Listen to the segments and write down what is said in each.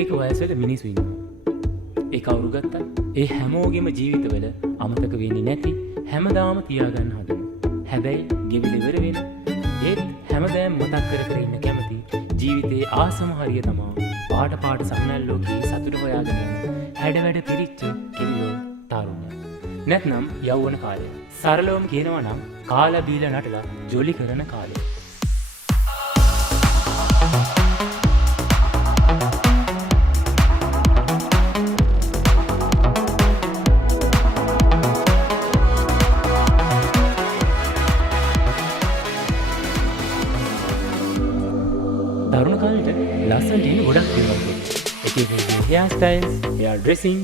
එක වයසට මිනිස්සු ඉන්නවා. ඒ කවුරු ගත්තත් ඒ හැමෝගෙම ජීවිතවල අමතක වෙන්නේ නැති හැමදාම තියාගන්න හදන. හැබැයි ගෙවිල ඉවර වෙන ඒත් හැමදාම මතක් කර කර ඉන්න කැමති ජීවිතේ ආසම හරිය තමා පාට පාට සම්නල්ලෝකේ සතුට හොයාගෙන යන හැඩ වැඩ පිරිච්ච කෙල්ලෝ තරුණයා. නැත්නම් යෞවන කාලය. සරලවම කියනවා නම් කාලා බීලා නටලා ජොලි කරන කාලය. තරුණ කාලෙට ලස්සනට ඉන්න ගොඩක් දේවල්. එක එක hair styles, hair dressing,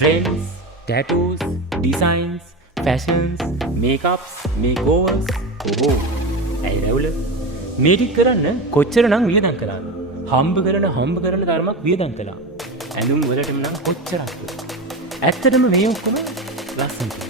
trends, tattoos, designs, fashions, makeups, makeovers. ඕ ඇයි රැවුල මේ ටික කරන්න කොච්චරනම් වියදම් කළාද? හම්බ කරන තරමක් වියදම් කළා. ඇඳුම් වලටම නම් කොච්චරක්ද? ඇත්තටම මේ ඔක්කොම ලස්සනට.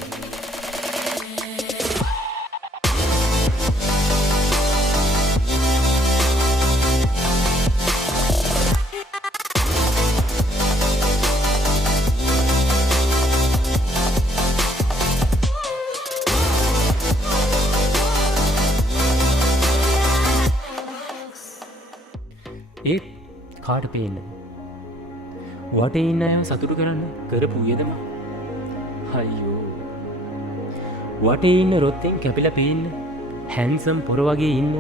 ඒත් කාට පේන්න වටේ ඉන්න අය සතුටු කරන්න කරපු වියදම අයියෝ වටේ ඉන්න රොත්තෙන් කැපිලා පේන්න හැන්සම් පොර වගේ ඉන්න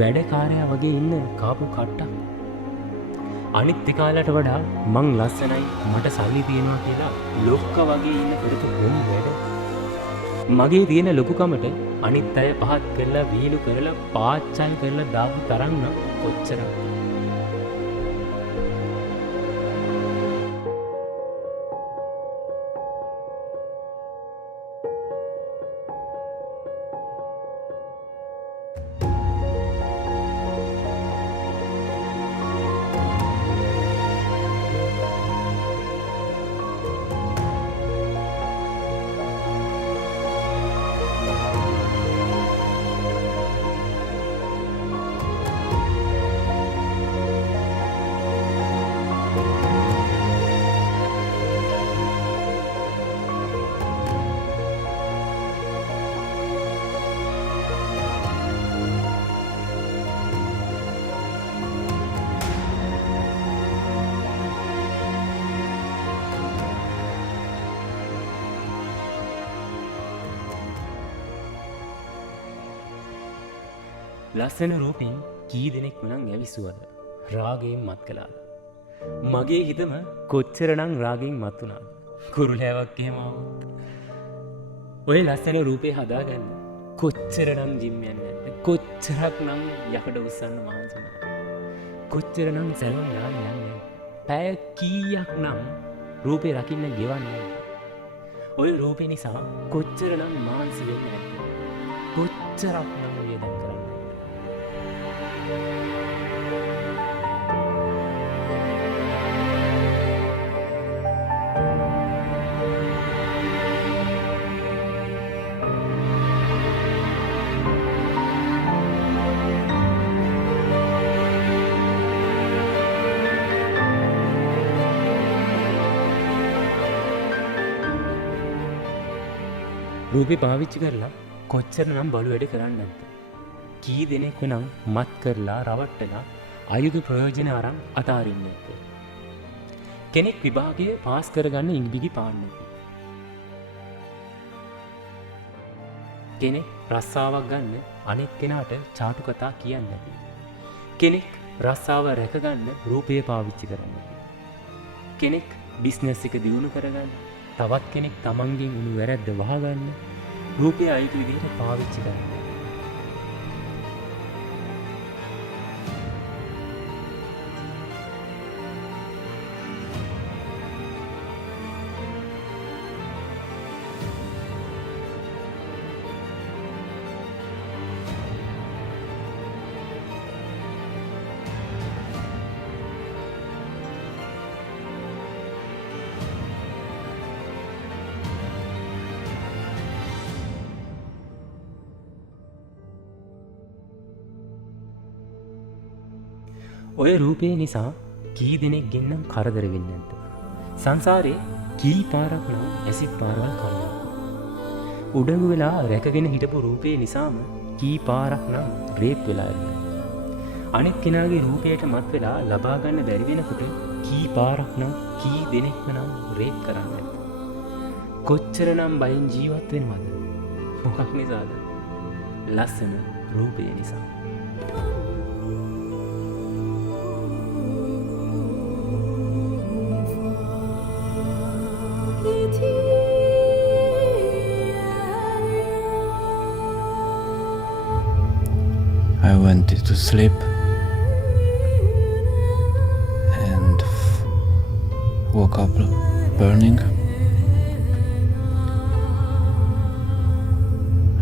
වැඩකාරයා වගේ ඉන්න කාපු කට්ටක් අනිත් කාලයට වඩා මං ලස්සනයි මට සල්ලි තියෙනවා කියලා ලොක්ක වගේ ඉන්න කරපු ගොම් වැඩ මගේ තියෙන ලොකුකමට අනිත් අය පහත් කරලා වීලු කරලා පාච්චල් කරලා දාපු තරන්න කොච්චරක්. ලස්සන රූපෙන් කී දෙනෙක් වනං ඇවිස්සුවද රාගයෙන් මත් කළාද. මගේ හිතම කොච්චරනං රාගයෙන් මත් වුණා කුරුලෑවක් එහෙමවුත්. ඔය ලස්සන රූපේ හදාගන්න කොච්චරනම් ජිම්යන්න කොච්චරක් නම් යකට උත්සන්න මහන්සුන කොච්චරනම් සැලුම් යාන යන්නේ පැය කීයක් නම් රූපේ රකින්න ගෙවන්නේ. ඔය රූපේ නිසා කොච්චරනම් මාන්සි වෙන්න ඇත්ත කොච්චරක් නම් වියදම් කරන්න. රූපේ පාවිච්චි කරලා කොච්චර නම් බලු වැඩ කරන්න නැද්ද? කී දෙනෙක් නම් මත් කරලා රවට්ටලා ආයුධ ප්‍රයෝජන අරන් අතාරින්නේ නැද්ද? කෙනෙක් විභාගයේ පාස් කරගන්න ඉංග්‍රීසි පාන්නේ නැති. කෙනෙක් රස්සාවක් ගන්න අනෙක් කෙනාට චාටු කතා කියන්නේ නැති. කෙනෙක් රස්සාව රැකගන්න රූපය පාවිච්චි කරන්නේ. කෙනෙක් බිස්නස් එක දියුණු කරගන්න තවත් කෙනෙක් තමන්ගෙන් උණු වැරැද්ද වහගන්න රූපය අයිති විදිහට පාවිච්චි කරන්න. ඔය රූපය නිසා කී දෙනෙක්ගෙන්නම් කරදර වෙන්නේ නැද්ද? සංසාරේ කී පාරක් නම් ඇසිත් පාරවල් කනවා. උඩඟු වෙලා රැකගෙන හිටපු රූපේ නිසාම කී පාරක් නම් රේප් වෙලා ඉන්නේ. අනිත් කෙනාගේ රූපයට මත් වෙලා ලබා ගන්න බැරි වෙනකොට කී පාරක් නම් කී දෙනෙක්ම නම් රේප් කරන්නේ නැද්ද? කොච්චරනම් බයෙන් ජීවත් වෙනවද? මොකක් නිසාද? ලස්සන රූපය නිසා. I went to sleep and woke up burning.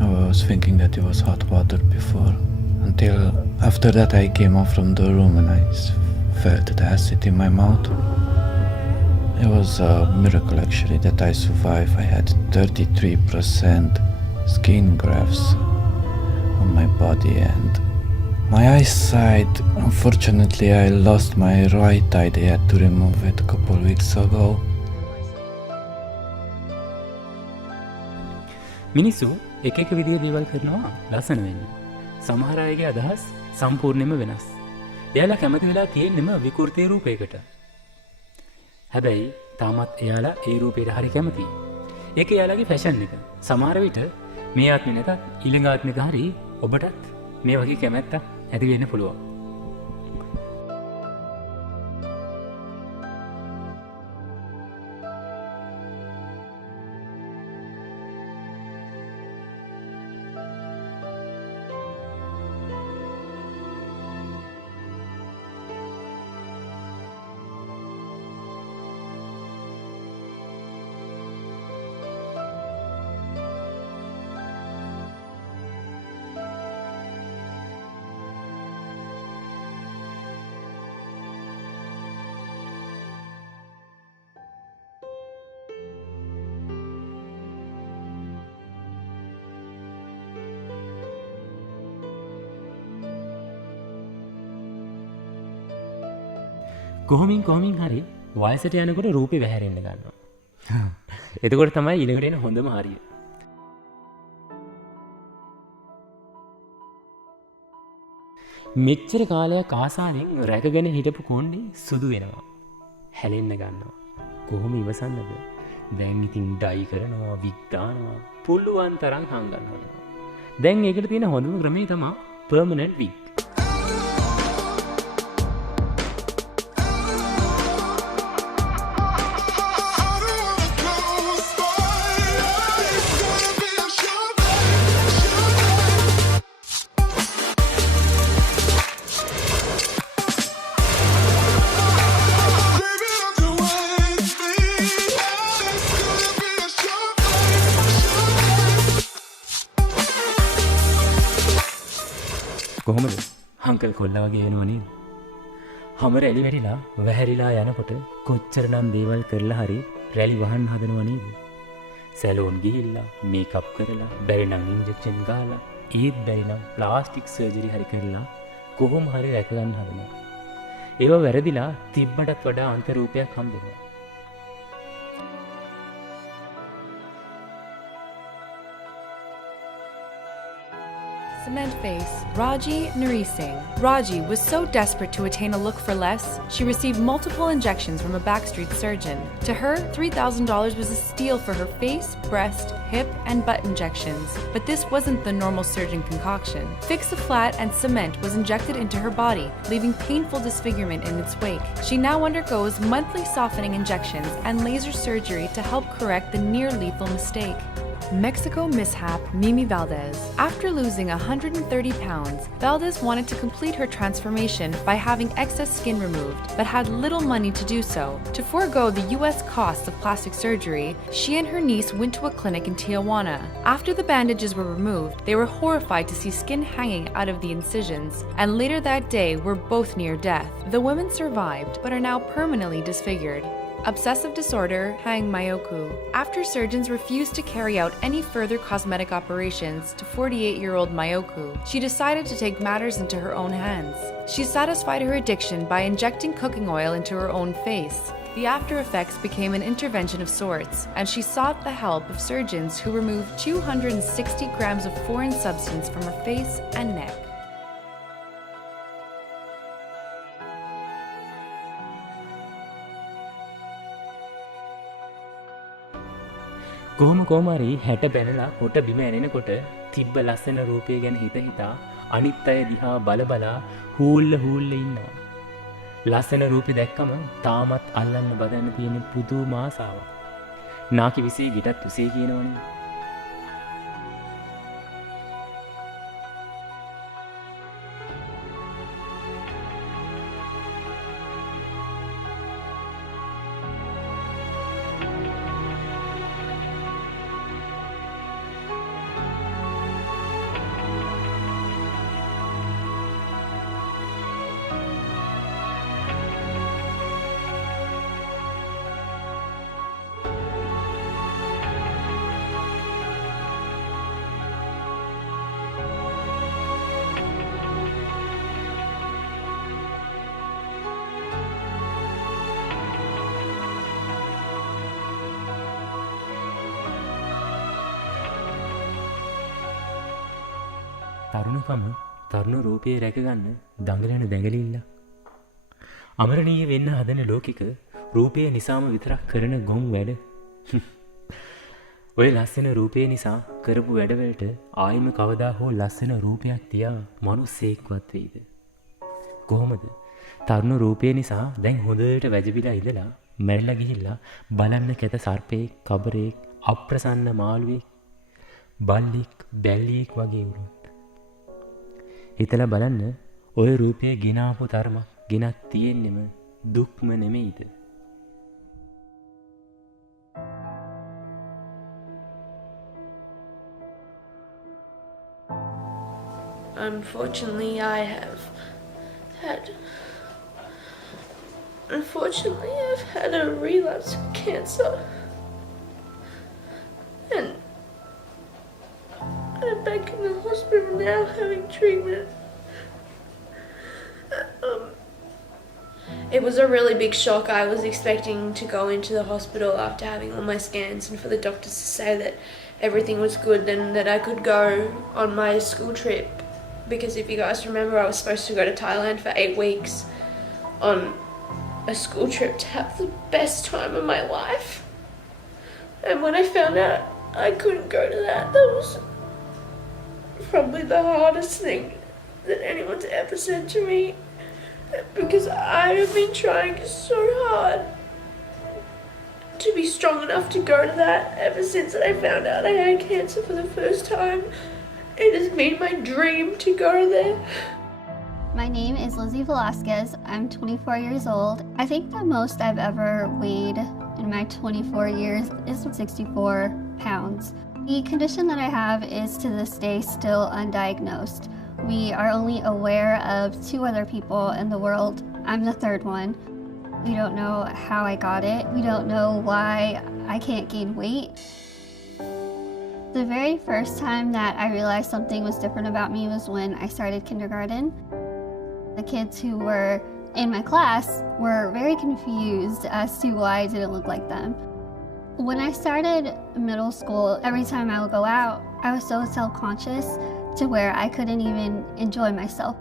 I was thinking that it was hot water before, until after that I came out from the room and I felt the acid in my mouth. It was a miracle actually that I survived. I had 33% skin grafts on my body and my eyesight, unfortunately I lost my right eye. They had to remove it a couple weeks ago. මිනිස්සු එක එක විදිහේ දේවල් කරනවා ලස්සන වෙන්න. සමහර අයගේ අදහස් සම්පූර්ණයෙන්ම වෙනස්. එයාලා කැමති වෙලා තියෙන්නෙම විකෘති රූපයකට. හැබැයි තාමත් එයාලා ඒ රූපයට හරි කැමතියි. ඒක එයාලාගේ ෆැෂන් එක. සමහර විට මේ ආත්මෙ නැතත් ඊළඟ ආත්මෙක හරි ඔබටත් මේ වගේ කැමැත්තක් ඇති වෙන්න පුළුවන්. කොහොමින් හරි වයසට යනකොට රූපේ වැහැරෙන්න ගන්නවා. එතකොට තමයි ඊළඟට එන හොඳම හරිය. මෙච්චර කාලයක් ආසාවෙන් රැකගෙන හිටපු කොණ්ඩේ සුදු වෙනවා. හැලෙන්න ගන්නවා. කොහොම ඉවසන්නද? දැන් ඉතින් ඩයි කරනවා, වික් දානවා, පුළුවන් තරම් හංගනවා. දැන් ඒකට තියෙන හොඳම ක්‍රමය තමයි පර්මනන්ට් වික්. කොහොමද හංකල් කොල්ලා වගේ වෙනව නේද? හැම රැලි වැටිලා වැහැරිලා යනකොට කොච්චරනම් දේවල් කරලා හරි රැලි වහන්න හදනව නේද? සැලෝන් ගිහිල්ලා මේකප් කරලා බැරි නම් ඉන්ජෙක්ෂන් ගහලා ඒත් බැරි නම් ප්ලාස්ටික් සර්ජරි හරි කරලා කොහොම හරි රැක ගන්න හදනවා. ඒව වැරදිලා තිබ්බටත් වඩා අන්තරූපයක් හම්බෙනවා. Cement face, Raji Nuri Singh. Raji was so desperate to attain a look for less, she received multiple injections from a backstreet surgeon. To her, $3,000 was a steal for her face, breast, hip, and butt injections. But this wasn't the normal surgeon concoction. Fix-a-Flat and cement was injected into her body, leaving painful disfigurement in its wake. She now undergoes monthly softening injections and laser surgery to help correct the near-lethal mistake. Mexico mishap Mimi Valdez. After losing 130 pounds, Valdez wanted to complete her transformation by having excess skin removed, but had little money to do so. To forego the US cost of plastic surgery, she and her niece went to a clinic in Tijuana. After the bandages were removed, they were horrified to see skin hanging out of the incisions, and later that day were both near death. The women survived, but are now permanently disfigured. obsessive disorder, hangmyoku. After surgeons refused to carry out any further cosmetic operations to 48-year-old Myoku, she decided to take matters into her own hands. She satisfied her addiction by injecting cooking oil into her own face. The after effects became an intervention of sorts, and she sought the help of surgeons who removed 260 grams of foreign substance from her face and neck. කොහොම කොහමරි හැට බැනලා කොට බිම ඇනෙනකොට තිබ්බ ලස්සන රූපය ගැන හිත හිතා අනිත් අය දිහා බල බලා හූල්ල ඉන්නවා. ලස්සන රූපෙ දැක්කම තාමත් අල්ලන්න බදන්න තියෙන පුදුම ආසාවක්. නාකි විසේ ගිටත් උසේ කියනවනේ. තරුණකම තරුණ රූපයේ රැකගන්න දඟලන දැඟලිල්ල. අමරණීය වෙන්න හදන ලෝකික රූපය නිසාම විතරක් කරන ගොන් වැඩ. ඔය ලස්සන රූපය නිසා කරපු වැඩවලට ආයිම කවදා හෝ ලස්සන රූපයක් තියා මනුස්සයෙක්වත් වෙයිද? කොහොමද තරුණ රූපය නිසා දැන් හොඳට වැජබිලා ඉඳලා මැරිලා ගිහිල්ලා බලන්න කැත සර්පයෙක්, කබරයෙක්, අප්‍රසන්න මාළුවෙක්, බල්ලෙක්, බැල්ලියෙක් වගේ වුණොත් හිතලා බලන්න ඔය රූපය ගිනාපු තරමක් ගෙනත් තියෙන්නෙම දුක්ම නෙමෙයිද? Unfortunately, I've had a relapse of cancer. And I'm back in the hospital now having treatment. It was a really big shock. I was expecting to go into the hospital after having all my scans and for the doctors to say that everything was good and that I could go on my school trip. Because if you guys remember, I was supposed to go to Thailand for 8 weeks on a school trip to have the best time of my life. And when I found out I couldn't go to that, that was probably the hardest thing that anyone's ever said to me, because I have been trying so hard to be strong enough to go to that ever since I found out I had cancer for the first time. It has been my dream to go there. My name is Lizzie Velasquez. I'm 24 years old. I think the most I've ever weighed in my 24 years is 64 pounds. The condition that I have is to this day still undiagnosed. We are only aware of 2 other people in the world. I'm the third one. We don't know how I got it. We don't know why I can't gain weight. The very first time that I realized something was different about me was when I started kindergarten. The kids who were in my class were very confused as to why I didn't look like them. When I started middle school, every time I would go out, I was so self-conscious to where I couldn't even enjoy myself.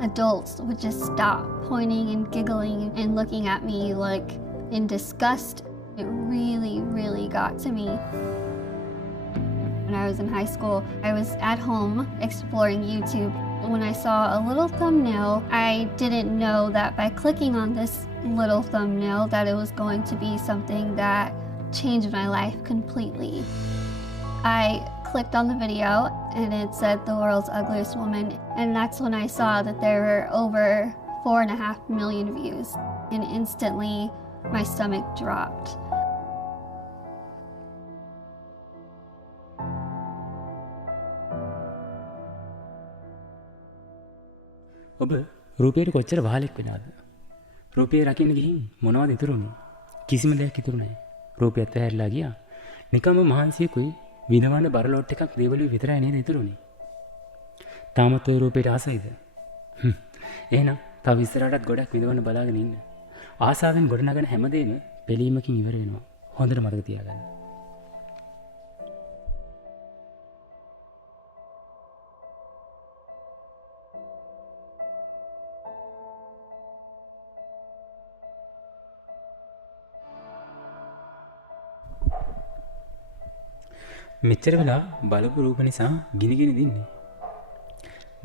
Adults would just stop pointing and giggling and looking at me like in disgust. It really got to me. When I was in high school, I was at home exploring YouTube. When I saw a little thumbnail, I didn't know that by clicking on this little thumbnail that it was going to be something that changed my life completely. I clicked on the video and it said the world's ugliest woman, and that's when I saw that there were over 4.5 million views, and instantly my stomach dropped. ඔබ රූපයට කොච්චර වහලෙක් වෙනවද? රූපේ රකින්න ගිහින් මොනවද ඉතුරුනේ? කිසිම දෙයක් ඉතුරු නැහැ. රූපය ඇතහැරලා ගියා. නිකම්ම මහන්සියකුයි විනවන බරලොට් එකක් දේවලුයි විතරයි නේද ඉතුරුනේ. තාමත් ওই රූපේට ආසයිද? එහෙනම් තව ඉස්සරහටත් ගොඩක් විඳවන්න බලාගෙන ඉන්න. ආසාවෙන් ගොඩනගන හැමදේම පිළීමකින් ඉවර වෙනවා. හොඳට මතක තියාගන්න. මෙච්චර වෙලා බලපු රූප නිසා ගිනිගෙන දින්නේ.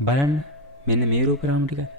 බලන්න මෙන්න මේ රූප රාමු ටික.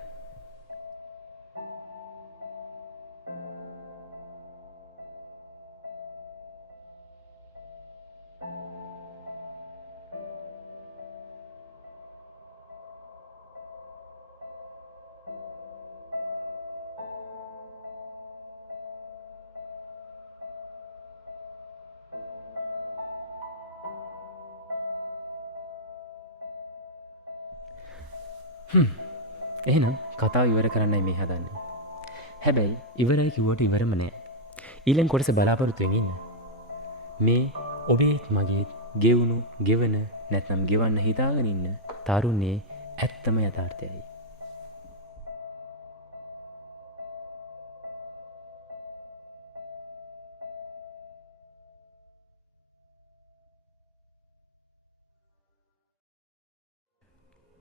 එහෙනම් කතාව ඉවර කරන්නයි මේ හදන්නේ. හැබැයි ඉවරයි කිව්වට ඉවරම නෑ. ඊළඟ කොටස බලාපොරොත්තු වෙමින් ඉන්න. මේ ඔබේත් මගේත් ගෙවුණු, ගෙවන නැත්නම් ගෙවන්න හිතාගෙන ඉන්න තරුණයේ ඇත්තම යථාර්ථයයි.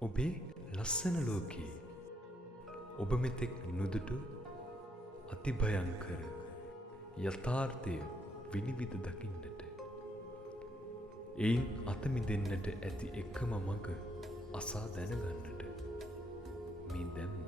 ඔබේ ලස්සන ලෝකයේ ඔබ මෙතෙක් නුදුටු අතිභයංකර යථාර්ථය විනිවිද දකින්නට එයින් අතමිදෙන්නට ඇති එකම මඟ අසා දැනගන්නට මේ දැම්ම